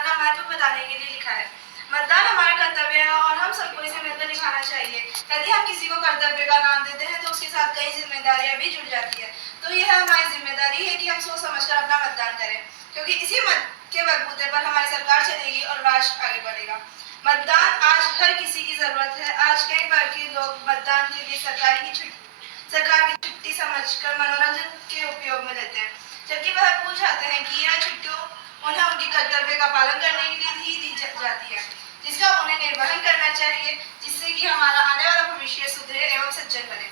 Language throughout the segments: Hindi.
मतदान का महत्व बताने के लिए लिखा है। मतदान हमारा कर्तव्य है और हम सबको इसे मिलकर निभाना चाहिए। यदि हम किसी को कर्तव्य का नाम देते हैं तो उसके साथ कई जिम्मेदारियां भी जुड़ जाती है। तो यह हमारी जिम्मेदारी है कि हम सोच समझकर अपना मतदान करें, क्योंकि इसी मत के बलबूते पर हमारी सरकार चलेगी और राष्ट्र आगे बढ़ेगा। मतदान आज हर किसी की जरूरत है। आज कई बार के लोग मतदान के लिए सरकार की छुट्टी समझकर मनोरंजन के उपयोग में लेते हैं, जबकि वह भूल जाते हैं कि यह छुट्टियों उन्हें उनके कर्तव्य का पालन करने के लिए ही दी जाती है, जिसका उन्हें निर्वहन करना चाहिए, जिससे कि हमारा आने वाला भविष्य सुधरे एवं सज्जन बने।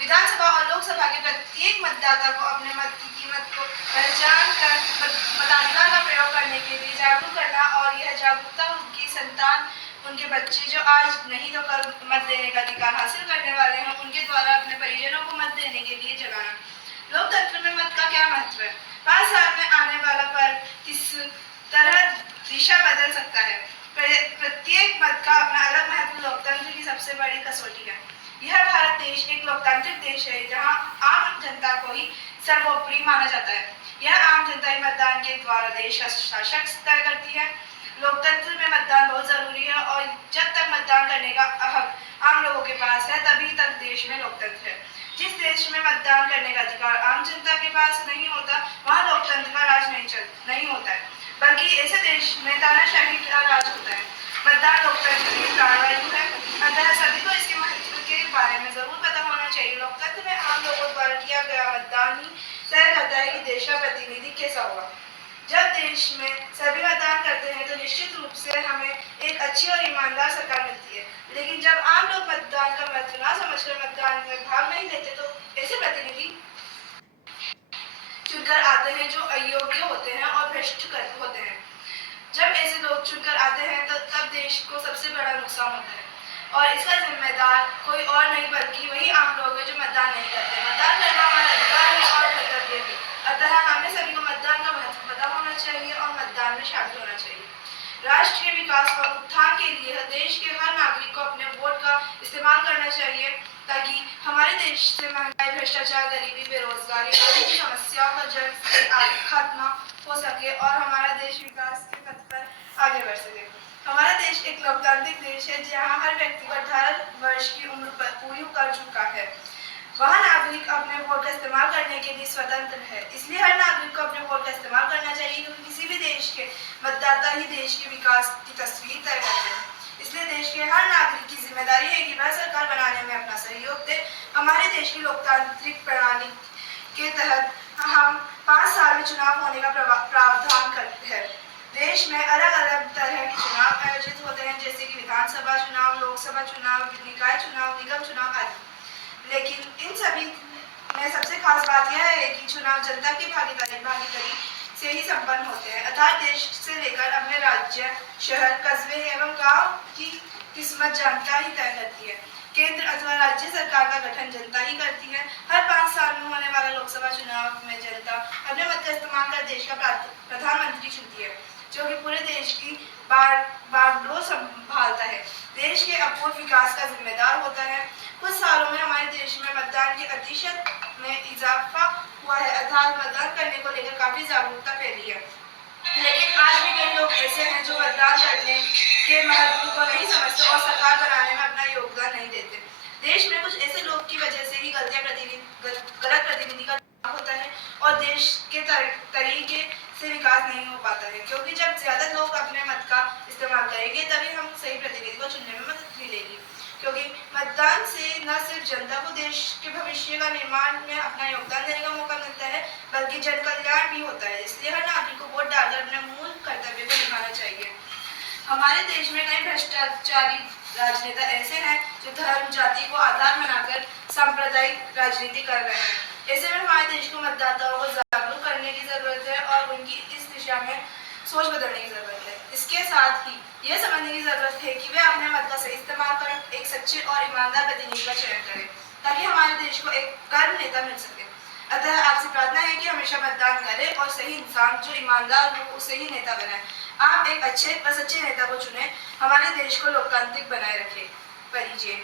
विधानसभा और लोकसभा के प्रत्येक मतदाता को अपने मत की कीमत को पहचान कर मताधिकार का प्रयोग करने के लिए जागरूक करना और यह जागरूकता उनकी संतान, उनके बच्चे जो आज नहीं तो कल मत देने का अधिकार हासिल करने वाले हैं, उनके द्वारा अपने परिजनों को मत देने के लिए जगाना। लोकतंत्र में मत का क्या महत्व है? 5 साल में आने वाला पर्व किस तरह दिशा बदल सकता है। प्रत्येक मत का अपना अलग महत्व लोकतंत्र की सबसे बड़ी कसौटी है। यह भारत देश एक लोकतांत्रिक देश है जहां आम जनता को ही सर्वोपरि माना जाता है। यह आम जनता ही मतदान के द्वारा देश का शासक तय करती है। लोकतंत्र में मतदान बहुत जरूरी है और जब तक मतदान करने का हक आम लोगों के पास है तभी तक देश में लोकतंत्र है। जिस देश में मतदान करने का अधिकार आम जनता के पास नहीं होता वहाँ लोकतंत्र का राज नहीं होता है, बल्कि ऐसे देश में तानाशाही का राज होता है। मतदान लोकतंत्र की प्राणवायु है, अतः सभी को इसके महत्व के बारे में जरूर पता होना चाहिए। लोकतंत्र में आम लोगों द्वारा किया गया मतदान ही तय करता है कि देश का प्रतिनिधि कैसा होगा। जब देश में सभी मतदान करते हैं तो निश्चित रूप से हमें एक अच्छी और ईमानदार सरकार मिलती है, लेकिन जब आम लोग मतदान का महत्व ना समझकर मतदान में भाग नहीं लेते तो ऐसे प्रतिनिधि चुनकर आते हैं जो अयोग्य होते हैं और भ्रष्ट होते हैं। जब ऐसे लोग चुनकर आते हैं तो तब देश को सबसे बड़ा नुकसान होता है और इसका जिम्मेदार कोई और नहीं बल्कि वही आम लोग हैं जो मतदान नहीं करते। मतदान करना हमारा अधिकार है और कर्तव्य भी, अतः हमें सभी को मतदान का महत्व पता होना चाहिए और मतदान में शामिल होना चाहिए। राष्ट्र के विकास और उत्थान के लिए देश के हर नागरिक को अपने वोट का इस्तेमाल करना चाहिए, ताकि हमारे देश से महंगाई, भ्रष्टाचार, गरीबी, बेरोजगारी आदि की समस्याओं का जड़ से खात्मा हो सके और हमारा देश विकास के पथ पर आगे बढ़ सके। हमारा देश एक लोकतांत्रिक देश है जहाँ हर व्यक्ति को 18 वर्ष की उम्र पर पूरी कर चुका है। वहाँ नागरिक अपने वोट का इस्तेमाल करने के लिए स्वतंत्र है, इसलिए हर नागरिक को अपने वोट का इस्तेमाल करना चाहिए, क्योंकि किसी भी देश के मतदाता ही देश के विकास की तस्वीर तय करते हैं। इसलिए देश के हर नागरिक की जिम्मेदारी है कि वह सरकार बनाने में अपना सहयोग दे। हमारे देश की लोकतांत्रिक प्रणाली के तहत हम 5 साल में चुनाव होने का प्रावधान करते हैं। देश में अलग अलग तरह के चुनाव आयोजित होते हैं, जैसे कि विधानसभा चुनाव, लोकसभा चुनाव, निकाय चुनाव, निगम चुनाव आदि। लेकिन इन सभी में सबसे खास बात यह है कि चुनाव जनता की भागीदारी से ही संपन्न होते हैं, अर्थात देश से लेकर अपने राज्य, शहर, कस्बे एवं गांव की किस्मत जनता ही तय करती है। केंद्र अथवा राज्य सरकार का गठन जनता ही करती है। हर 5 साल में होने वाले लोकसभा चुनाव में जनता अपने मत का इस्तेमाल कर देश का प्रधानमंत्री चुनती है, जो कि पूरे देश की बागडोर संभालता है, देश के अपूर्व विकास का जिम्मेदार होता है। कुछ सालों में हमारे देश में मतदान के प्रतिशत में इजाफा हुआ है, अर्थात मतदान करने को लेकर काफी जागरूकता फैली है। लेकिन आज भी कई लोग ऐसे हैं जो मतदान करने के महत्व को नहीं समझते और सरकार बनाने में अपना योगदान नहीं देते। देश में कुछ ऐसे लोग की वजह से ही गलत प्रतिनिधि का होता है और देश के तरीके से विकास नहीं हो पाता है, क्योंकि जब ज्यादा लोग अपने मत का इस्तेमाल करेंगे तभी हम सही प्रतिनिधि को चुनने में मदद मिलेगी। क्योंकि मतदान से न सिर्फ जनता को देश के भविष्य का निर्माण में अपना योगदान देने का मौका मिलता है, बल्कि जन कल्याण भी होता है। इसलिए हर नागरिक को वोट डालकर अपने मूल कर्तव्य को निभाना चाहिए। हमारे देश में कई भ्रष्टाचारी राजनेता ऐसे हैं जो धर्म, जाति को आधार बनाकर सांप्रदायिक राजनीति कर रहे हैं। ऐसे में हमारे देश को मतदाताओं को जागरूक करने की जरूरत है और उनकी इस दिशा में सोच बदलने की जरूरत है। इसके साथ ही यह समझने की जरूरत है कि वे अपने मत का सही इस्तेमाल कर एक सच्चे और ईमानदार प्रतिनिधि का चयन करें, ताकि हमारे देश को एक कर्म नेता मिल सके। अतः आपसे प्रार्थना है कि हमेशा मतदान करें और सही इंसान जो ईमानदार हो उसे ही नेता बनाए। आप एक अच्छे और सच्चे नेता को चुने, हमारे देश को लोकतांत्रिक बनाए रखें। परिचय।